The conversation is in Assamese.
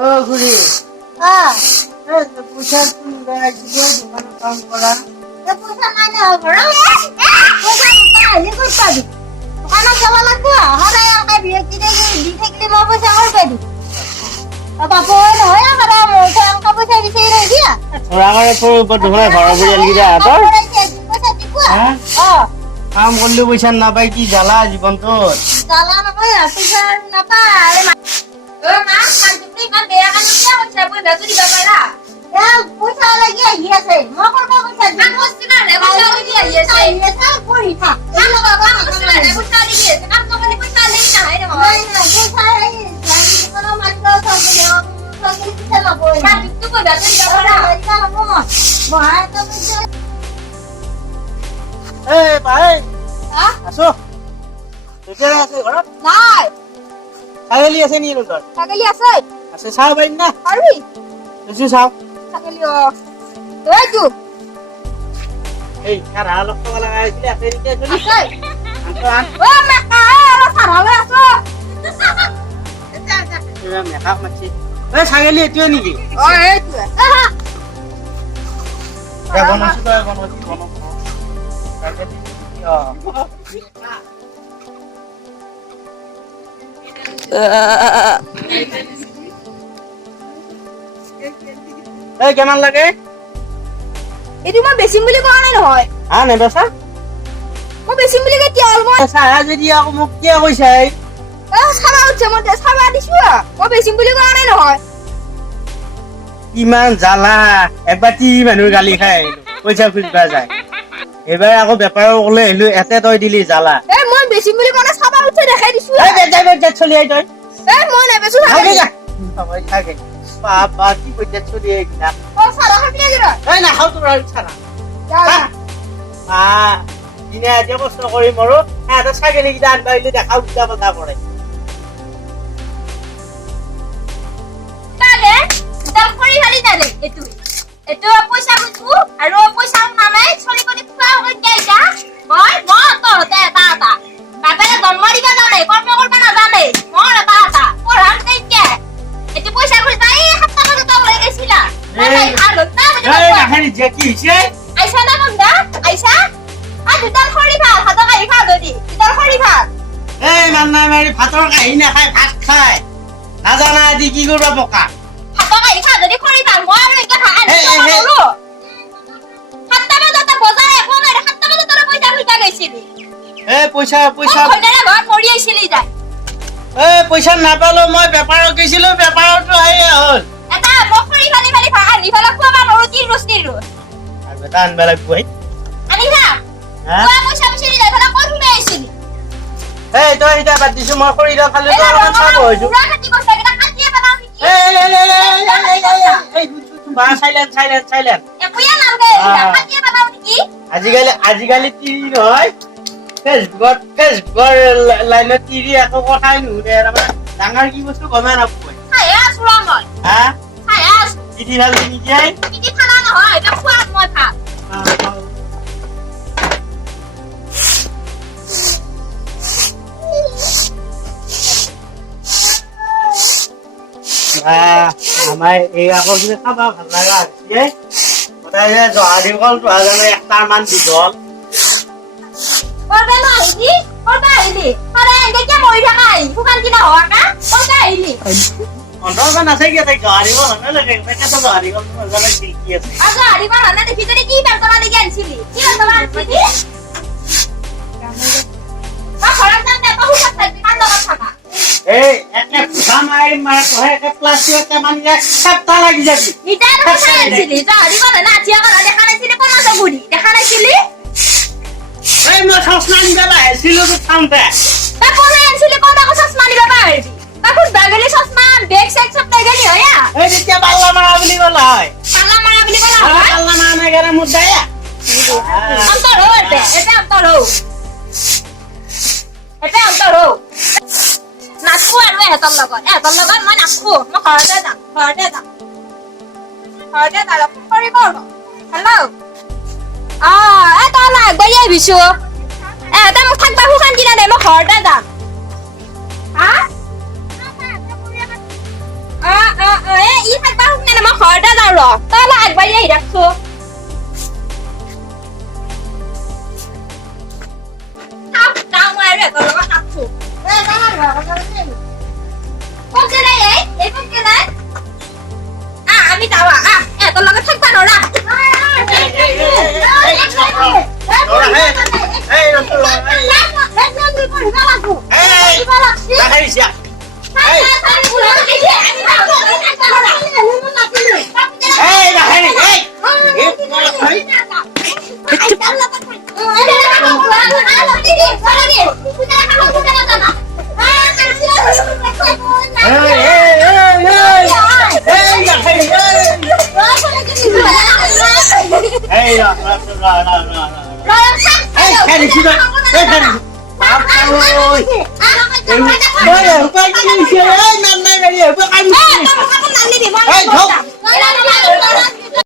ঘুৰি পইচা দোকানত কাম কৰা পইচা নাই না ঘৰত পইচা হেৰি ক'ত পাবি দোকানত যাব লাগিব সদায় আকে বিৰক্তি দি থাকিলে মই পইচা ক'ত পাবি বাপৰ নহয় আৰু মই অংকা পইচা বিচাৰি নাই দিয়া ধৰা কৰে তোৰ ওপৰত ধৰা ঘৰৰ পৰিয়াল গিৰা হাতৰ পইচা দিব কাম কৰিলেও পইচা নাপাই কি জ্বালা জীৱনটোত জ্বালা নহয় পইচা নাপায় মা তুমি ইমান বেয়া কাম কিয় কৰিছা পইচা দিব পাৰা পইচা লাগি আহি আছে মই কৰিব পইচা দিম বস্তু কাৰণে পইচা লাগি আহি আছে কৰি থাক বস্তু কাৰণে পইচা লাগি আছে কাম নকৰি পইচা লাগি নাহে নহয় পইচা কোনো মাত্ৰ চলি পিছে ল'বই কামটো কৰিবা তুমি দিব পাৰা বহাই তো ভাই আছো কেতিয়া আছে ঘৰত নাই ছাগলী আছে নি তোৰ ছাগলী আছে আছে চাও পাৰিম না পাৰি বেছি চাও ছাগলী এইটো এই সাৰা অলপ টকা লগাই আছিলে আছে নেকি চলি আছে আন মেকা সাৰালে আছো মেকাপ মাছি এই ছাগলী এইটোৱে নেকি এইটোৱে বনাইছো তই বনাইছো কিমান লাগে এইটো মই বেচিম বুলি কোৱা নাই নহয় নেবেচা মই বেচিম বুলি কেতিয়া হ'ল মই চাহ যদি আকৌ মোক কিয় কৈছা চাবা উঠছে মই চাবা দিছো মই বেচিম বুলি কোৱা নাই নহয় কিমান জ্বালা এবাতি মানুহৰ গালি খাই আহিলো পইচা খুজিবা যায় এইবাৰ আকৌ বেপাৰৰ কলে আহিলো এতে তই দিলি জ্বালা মই বেচিম বুলি কোৱা নাই চাবা উঠছে দেখাই দিছো চলি আহি তই মই নেবেচো বাবা কি পইচা চলি আহিলা চাৰা খাবি নেকি নাখাও তোৰ আৰু চাৰা দিনে এতিয়া কষ্ট কৰি মৰো এটা ছাগলী কেইটা আনবাৰিলে দেখা উল্টা কথা কৰে পইচা খুজবো আৰু পইচা নামে চলি কৰি খোৱা হৈ যাইছা মই তহঁতে এটা বাপেৰে জন্ম দিব জানে কৰ্ম কৰিব নাজানে মই এটা পঢ়াম কেতিয়া এইটো পইচা খুজিবা এই 7 টা বজাত ওলাই গৈছিলা আইছা না বন্ধা আইছা দুটাৰ খৰি ভাল হাতৰ কাঢ়ি খা যদি দুটাৰ খৰি ভাল ভাতৰ কাঢ়ি নাখায় ভাত খায় নাজানা আজি কি কৰিবা পকা হাতৰ কাঢ়ি খা যদি খৰি ভাল মই আৰু এতিয়া ভাত আনি নৰো 7 টা বজাত বজাৰ একো নাই 7 টা বজাত তোৰ পইচা খুজা গৈছিলি পইচা ঘৰতে ঘৰত মৰি আহিছিলি যাই পইচা নাপালো মই বেপাৰত গৈছিলো বেপাৰতো হ'ল এটা মখৰি ফালি ভাত আনি ফেলা খোৱা নৰো 3 বস্তি ৰোজ আৰু এটা আনবা লাগব আনি যা পইচা বিচাৰি যাই ফেলা ক'ত সোমাই আহিছিলি তই এতিয়া বাদ দিছো মই কৰি খালি তো অলপমান চাব হৈছো পুৰা খেতি কৰিছা এটা কাটিয়ে পেলাও নেকি সাইলেন্ট একোয়া নালগে কাটিয়ে পেলাও নেকি আজিকালি টিভি নহয় ফেচবুকৰ লাইনত টিভি একো কথাই নুশুনে ডাঙৰ কি বস্তু গমে নাপায় টিভি ভাল নেকি আমাৰ এই আকৌ কিবা খাবা ভাল লগা হৈছে জহাদি কলটো জানো 1 টাৰ মান দীঘল অন্ধকার আছে কি তাই গাড়ি বল না লাগে কেসা গাড়ি বল জানা কি আছে গাড়ি বল না দেখি তুই কি বেলতলা লাগি আনছিলি কি বেলতলা আনছিলি খরান জানতে তো হুসাত থাকবি কান লগা থাকা এই একটা সামাই মার কহে একটা প্লাস্টিক তে মানিয়া সপ্তাহ লাগি যাবি ইটা তো আনছিলি গাড়ি বল না আছিয়া করা দেখা নাইছিলি কোন আছে গুড়ি দেখা নাইছিলি এই মই সসনা নিবা ছিল তো থামতে তা কোন আনছিলি কোন দাও সসনা নিবা পারবি তাকুর বাগলি সসনা বেগ সেট সব লাগালি হয়া এই যে পাল্লা মারা বলি বলা হয় পাল্লা মারা বলি বলা হয় পাল্লা মারা না গেলে মুদায়া অন্তর হো এটা অন্তর হো এটা অন্তর হো নাকু আৰু এটাৰ লগত মই নাকু মই ঘৰতে যাম কৰিব হেল্ল' তই আগবাঢ়ি আহিছো তই মোক থাকবা শুকান কিনা দে মই ঘৰতে যাম আর তাহলে একবারই রাখছো থাপ দাও মারে তো লাগা থাপছো কোকে নাই এই কোকে নাই আমি যাওয়া এত লাগা থাকবা না Hey,